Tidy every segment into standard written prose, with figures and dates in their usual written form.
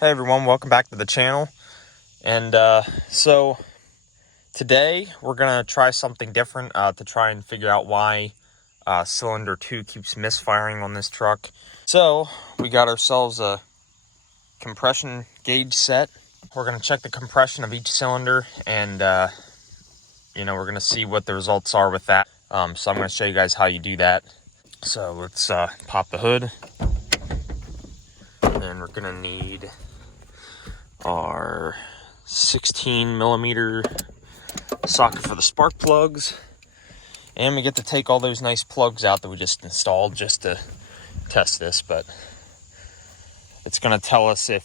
Hey everyone, welcome back to the channel. And so today we're gonna try something different to try and figure out why cylinder 2 keeps misfiring on this truck. So we got ourselves a compression gauge set. We're gonna check the compression of each cylinder, and we're gonna see what the results are with that. So I'm gonna show you guys how you do that. So let's pop the hood, and we're gonna need our 16 millimeter socket for the spark plugs, and we get to take all those nice plugs out that we just installed just to test this. But it's going to tell us if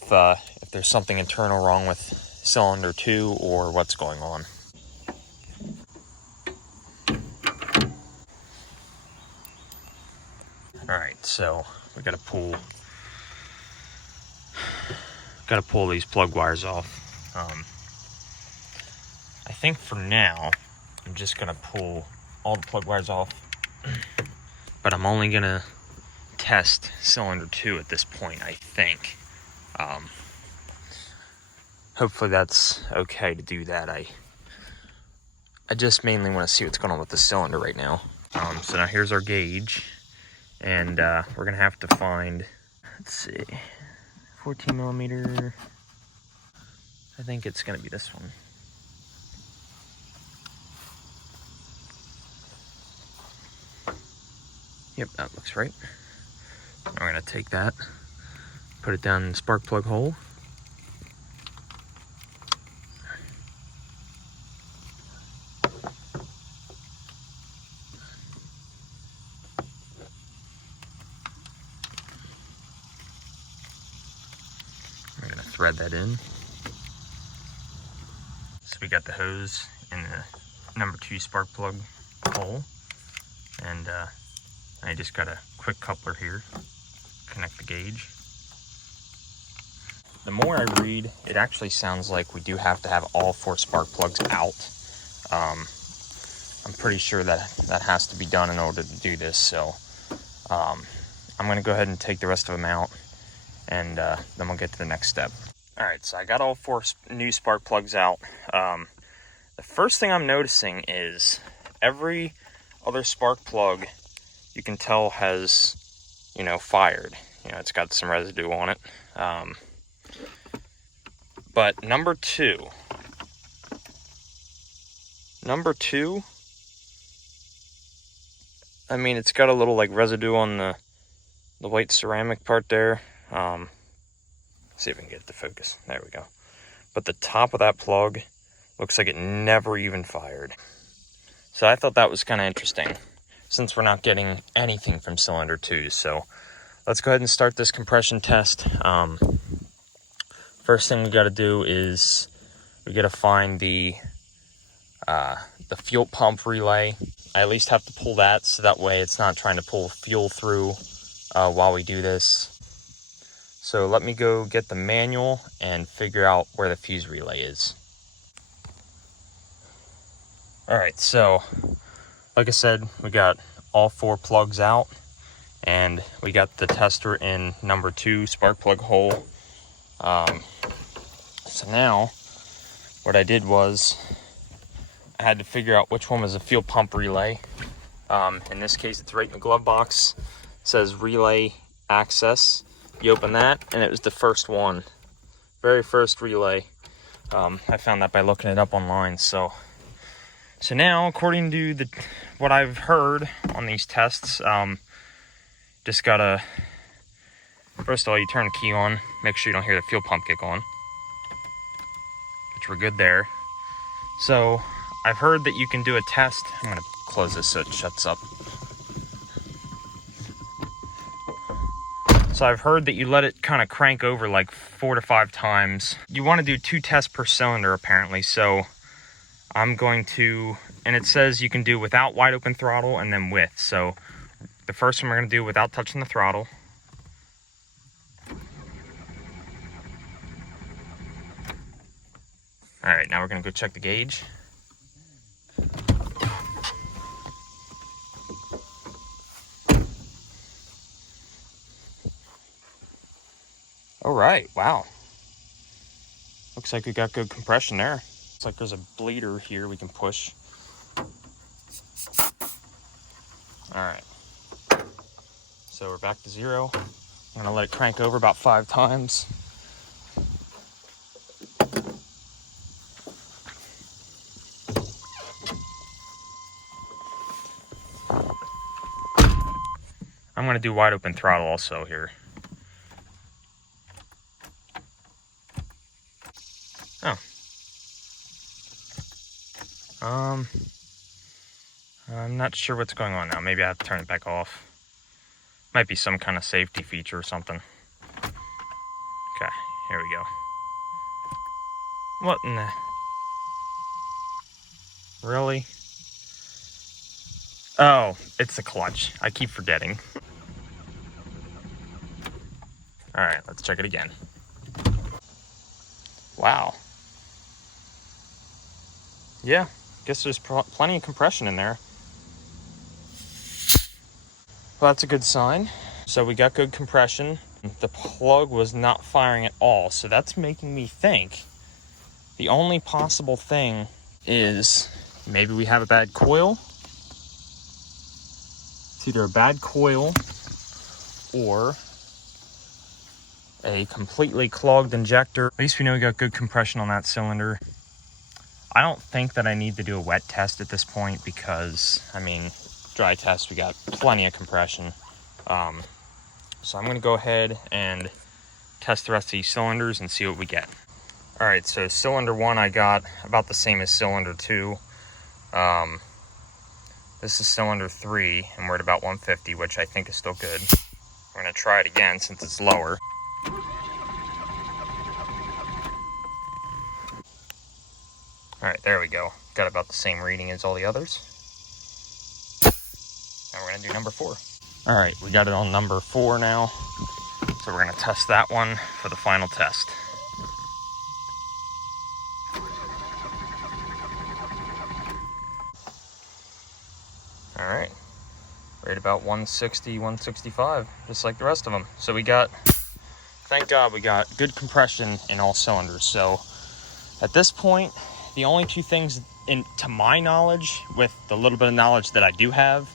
there's something internal wrong with cylinder 2 or what's going on. All right, so we got to pull these plug wires off. I think for now I'm just gonna pull all the plug wires off, but I'm only gonna test cylinder 2 at this point, I think. Hopefully that's okay to do that. I just mainly want to see what's going on with the cylinder right now. So now here's our gauge, and we're gonna have to find, let's see, 14 millimeter. I think it's gonna be this one. Yep, that looks right. We're gonna take that, put it down in the spark plug hole. We're gonna thread that in. So we got the hose in the number 2 spark plug hole, and I just got a quick coupler here, connect the gauge. The more I read, it actually sounds like we do have to have all 4 spark plugs out. I'm pretty sure that has to be done in order to do this, so I'm gonna go ahead and take the rest of them out, and then we'll get to the next step. All right, so I got all 4 new spark plugs out. The first thing I'm noticing is every other spark plug you can tell has, fired. It's got some residue on it. But number two, I mean, it's got a little like residue on the white ceramic part there. See if we can get it to focus. There we go. But the top of that plug looks like it never even fired. So I thought that was kind of interesting, since we're not getting anything from cylinder 2. So let's go ahead and start this compression test. First thing we got to do is we got to find the fuel pump relay. I at least have to pull that, so that way it's not trying to pull fuel through while we do this. So let me go get the manual and figure out where the fuse relay is. All right, so like I said, we got all 4 plugs out, and we got the tester in number 2 spark plug hole. So now what I did was I had to figure out which one was a fuel pump relay. In this case, it's right in the glove box. It says relay access. You open that, and it was the first one, very first relay. I found that by looking it up online. So now, according to what I've heard on these tests, just gotta, first of all, you turn the key on, make sure you don't hear the fuel pump kick on, which we're good there. So I've heard that you can do a test. I'm gonna close this so it shuts up. So I've heard that you let it kind of crank over like 4 to 5 times. You want to do 2 tests per cylinder apparently. So I'm going to, and it says you can do without wide open throttle and then with. So the first one we're going to do without touching the throttle. All right, now we're going to go check the gauge. All right, wow. Looks like we got good compression there. Looks like there's a bleeder here we can push. All right. So we're back to 0. I'm gonna let it crank over about 5 times. I'm gonna do wide open throttle also here. Oh. I'm not sure what's going on now. Maybe I have to turn it back off. Might be some kind of safety feature or something. Okay, here we go. What in the... Really? Oh, it's the clutch. I keep forgetting. All right, let's check it again. Wow. Yeah, guess there's plenty of compression in there. Well, that's a good sign. So we got good compression. The plug was not firing at all, so that's making me think the only possible thing is maybe we have a bad coil. It's either a bad coil or a completely clogged injector. At least we know we got good compression on that cylinder. I don't think that I need to do a wet test at this point because, I mean, dry test, we got plenty of compression. So I'm gonna go ahead and test the rest of these cylinders and see what we get. All right, so cylinder 1 I got about the same as cylinder 2. This is cylinder 3, and we're at about 150, which I think is still good. We're gonna try it again since it's lower. All right, there we go. Got about the same reading as all the others. Now we're gonna do number 4. All right, we got it on number 4 now. So we're gonna test that one for the final test. All right, we're at about 160, 165, just like the rest of them. So we got, thank God we got good compression in all cylinders. So at this point, the only 2 things, to my knowledge, with the little bit of knowledge that I do have,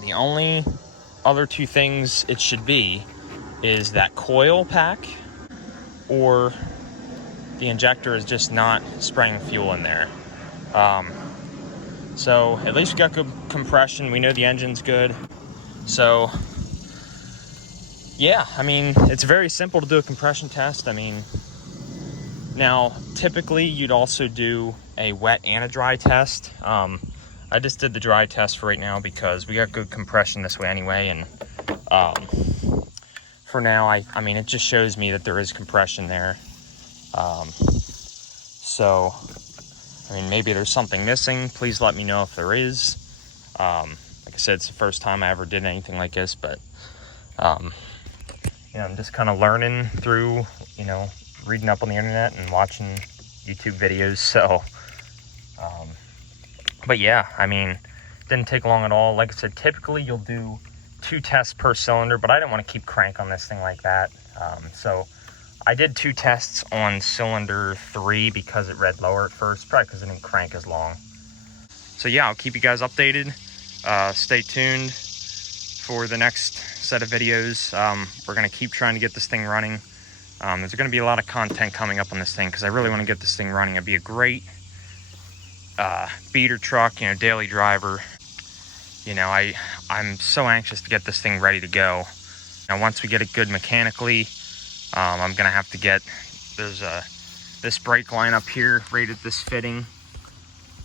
the only other 2 things it should be is that coil pack or the injector is just not spraying fuel in there. So at least we got good compression. We know the engine's good. So yeah, I mean, it's very simple to do a compression test. I mean, now typically you'd also do a wet and a dry test. I just did the dry test for right now because we got good compression this way anyway, and for now, I mean, it just shows me that there is compression there. So, I mean, maybe there's something missing. Please let me know if there is. Like I said, it's the first time I ever did anything like this, but, you know, I'm just kind of learning through, you know, reading up on the internet and watching YouTube videos. So, but yeah, I mean, didn't take long at all. Like I said, typically you'll do 2 tests per cylinder, but I didn't want to keep crank on this thing like that. So I did 2 tests on cylinder 3 because it read lower at first, probably because it didn't crank as long. So yeah, I'll keep you guys updated. Stay tuned for the next set of videos. We're going to keep trying to get this thing running. There's going to be a lot of content coming up on this thing because I really want to get this thing running. It'd be a great beater truck, you know, daily driver. You know, I'm so anxious to get this thing ready to go. Now, once we get it good mechanically, I'm gonna have to get, there's this brake line up here right at this fitting.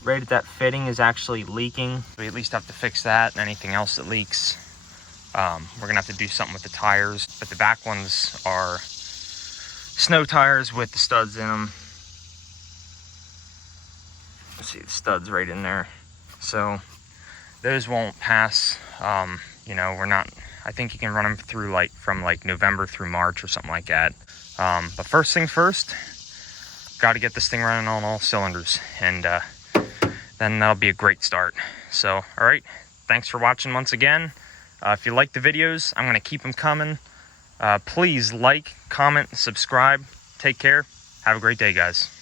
Right at that fitting is actually leaking. We at least have to fix that and anything else that leaks. We're gonna have to do something with the tires, but the back ones are snow tires with the studs in them. See the studs right in there. So those won't pass. You know, we're not, I think you can run them through like from like November through March or something like that. But first thing first, got to get this thing running on all cylinders, and then that'll be a great start. So, all right, thanks for watching once again. If you like the videos, I'm going to keep them coming. Please like, comment, and subscribe. Take care. Have a great day, guys.